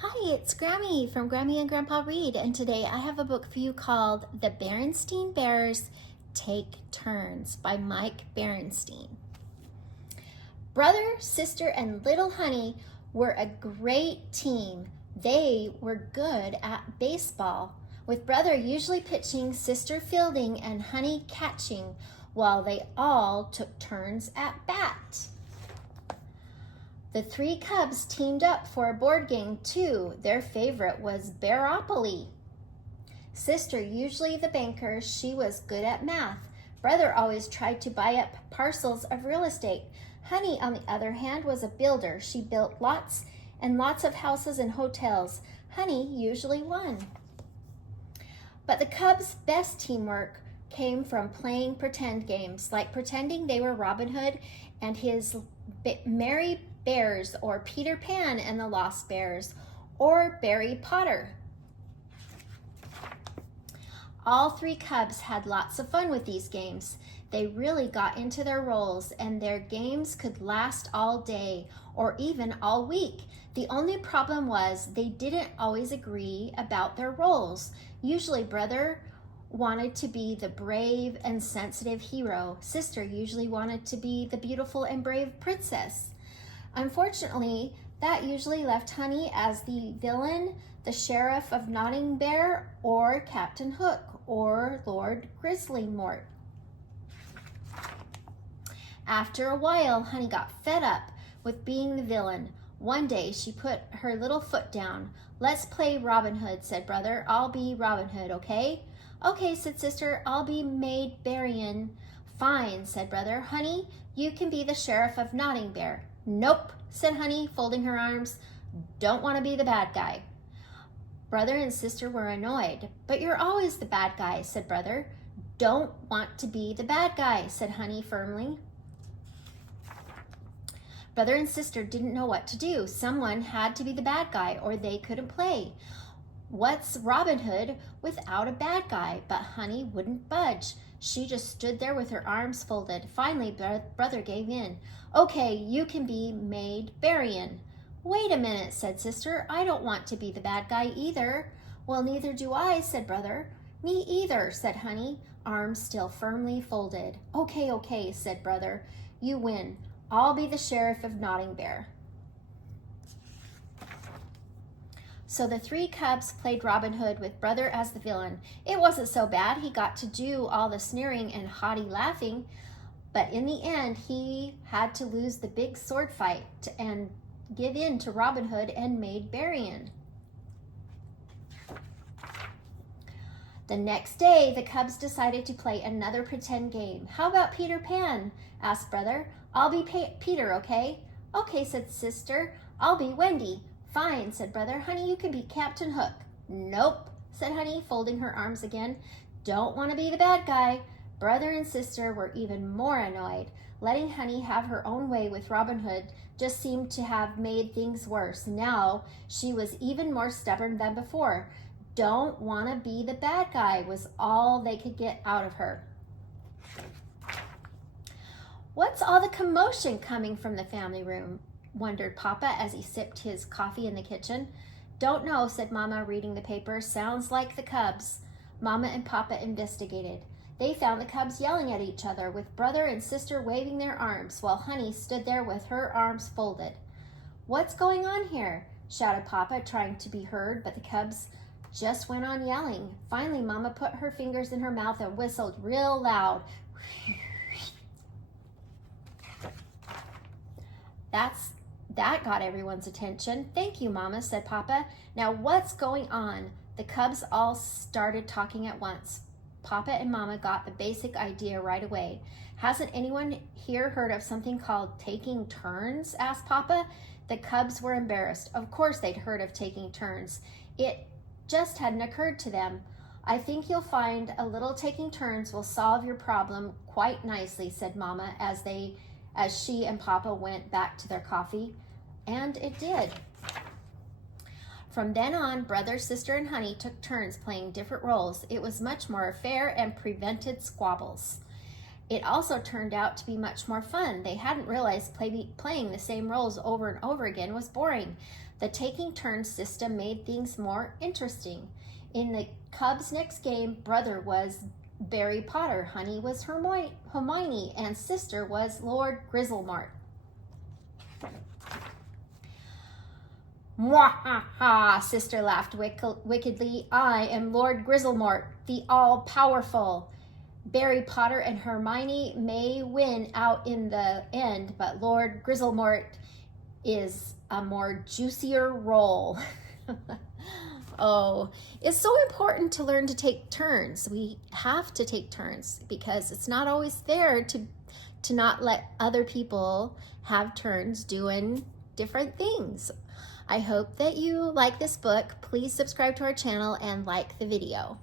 Hi, it's Grammy from Grammy and Grandpa Read, and today I have a book for you called The Berenstain Bears Take Turns by Mike Berenstain. Brother, sister, and little Honey were a great team. They were good at baseball, with brother usually pitching, sister fielding, and Honey catching, while they all took turns at bat. The three cubs teamed up for a board game too. Their favorite was Bearopoly. Sister, usually the banker, she was good at math. Brother always tried to buy up parcels of real estate. Honey, on the other hand, was a builder. She built lots and lots of houses and hotels. Honey usually won. But the cubs' best teamwork came from playing pretend games, like pretending they were Robin Hood and his merry Bears, or Peter Pan and the Lost Bears, or Barry Potter. All three cubs had lots of fun with these games. They really got into their roles, and their games could last all day or even all week. The only problem was they didn't always agree about their roles. Usually brother wanted to be the brave and sensitive hero. Sister usually wanted to be the beautiful and brave princess. Unfortunately, that usually left Honey as the villain, the sheriff of Notting Bear, or Captain Hook, or Lord Grizzlymort. After a while, Honey got fed up with being the villain. One day, she put her little foot down. "Let's play Robin Hood," said brother. "I'll be Robin Hood, okay?" "Okay," said sister. "I'll be Maid Berrien." "Fine," said brother. "Honey, you can be the sheriff of Notting Bear." "Nope," said Honey, folding her arms. "Don't want to be the bad guy." Brother and sister were annoyed. "But you're always the bad guy," said brother. "Don't want to be the bad guy," said Honey firmly. Brother and sister didn't know what to do. Someone had to be the bad guy or they couldn't play. What's Robin Hood without a bad guy? But Honey wouldn't budge. She just stood there with her arms folded. Finally, brother gave in. "Okay, you can be Maid Berrien." "Wait a minute," said sister. "I don't want to be the bad guy either." "Well, neither do I," said brother. "Me either," said Honey, arms still firmly folded. Okay, said brother. "You win. I'll be the sheriff of Notting Bear." So the three cubs played Robin Hood with brother as the villain. It wasn't so bad. He got to do all the sneering and haughty laughing, but in the end, he had to lose the big sword fight and give in to Robin Hood and Maid Berrien. The next day, the cubs decided to play another pretend game. "How about Peter Pan?" asked brother. "I'll be Peter, okay?" "Okay," said sister. "I'll be Wendy." "Fine," said brother. "Honey, you can be Captain Hook." "Nope," said Honey, folding her arms again. "Don't want to be the bad guy." Brother and sister were even more annoyed. Letting Honey have her own way with Robin Hood just seemed to have made things worse. Now she was even more stubborn than before. "Don't want to be the bad guy" was all they could get out of her. "What's all the commotion coming from the family room?" wondered Papa as he sipped his coffee in the kitchen. "Don't know," said Mama, reading the paper. "Sounds like the cubs." Mama and Papa investigated. They found the cubs yelling at each other, with brother and sister waving their arms, while Honey stood there with her arms folded. "What's going on here?" shouted Papa, trying to be heard, but the cubs just went on yelling. Finally, Mama put her fingers in her mouth and whistled real loud. That got everyone's attention. "Thank you, Mama," said Papa. "Now what's going on?" The cubs all started talking at once. Papa and Mama got the basic idea right away. "Hasn't anyone here heard of something called taking turns?" asked Papa. The cubs were embarrassed. Of course they'd heard of taking turns. It just hadn't occurred to them. "I think you'll find a little taking turns will solve your problem quite nicely," said Mama as she and Papa went back to their coffee. And it did. From then on, brother, sister, and Honey took turns playing different roles. It was much more fair and prevented squabbles. It also turned out to be much more fun. They hadn't realized playing the same roles over and over again was boring. The taking turns system made things more interesting. In the Cubs' next game, brother was Barry Potter, honey was Hermione, and sister was Lord Grizzlemort. Mwahaha, sister laughed wickedly. I am Lord Grizzlemort, the all-powerful. Barry Potter and Hermione may win out in the end, but Lord Grizzlemort is a more juicier role. Oh, it's so important to learn to take turns. We have to take turns because it's not always fair to not let other people have turns doing different things. I hope that you like this book. Please subscribe to our channel and like the video.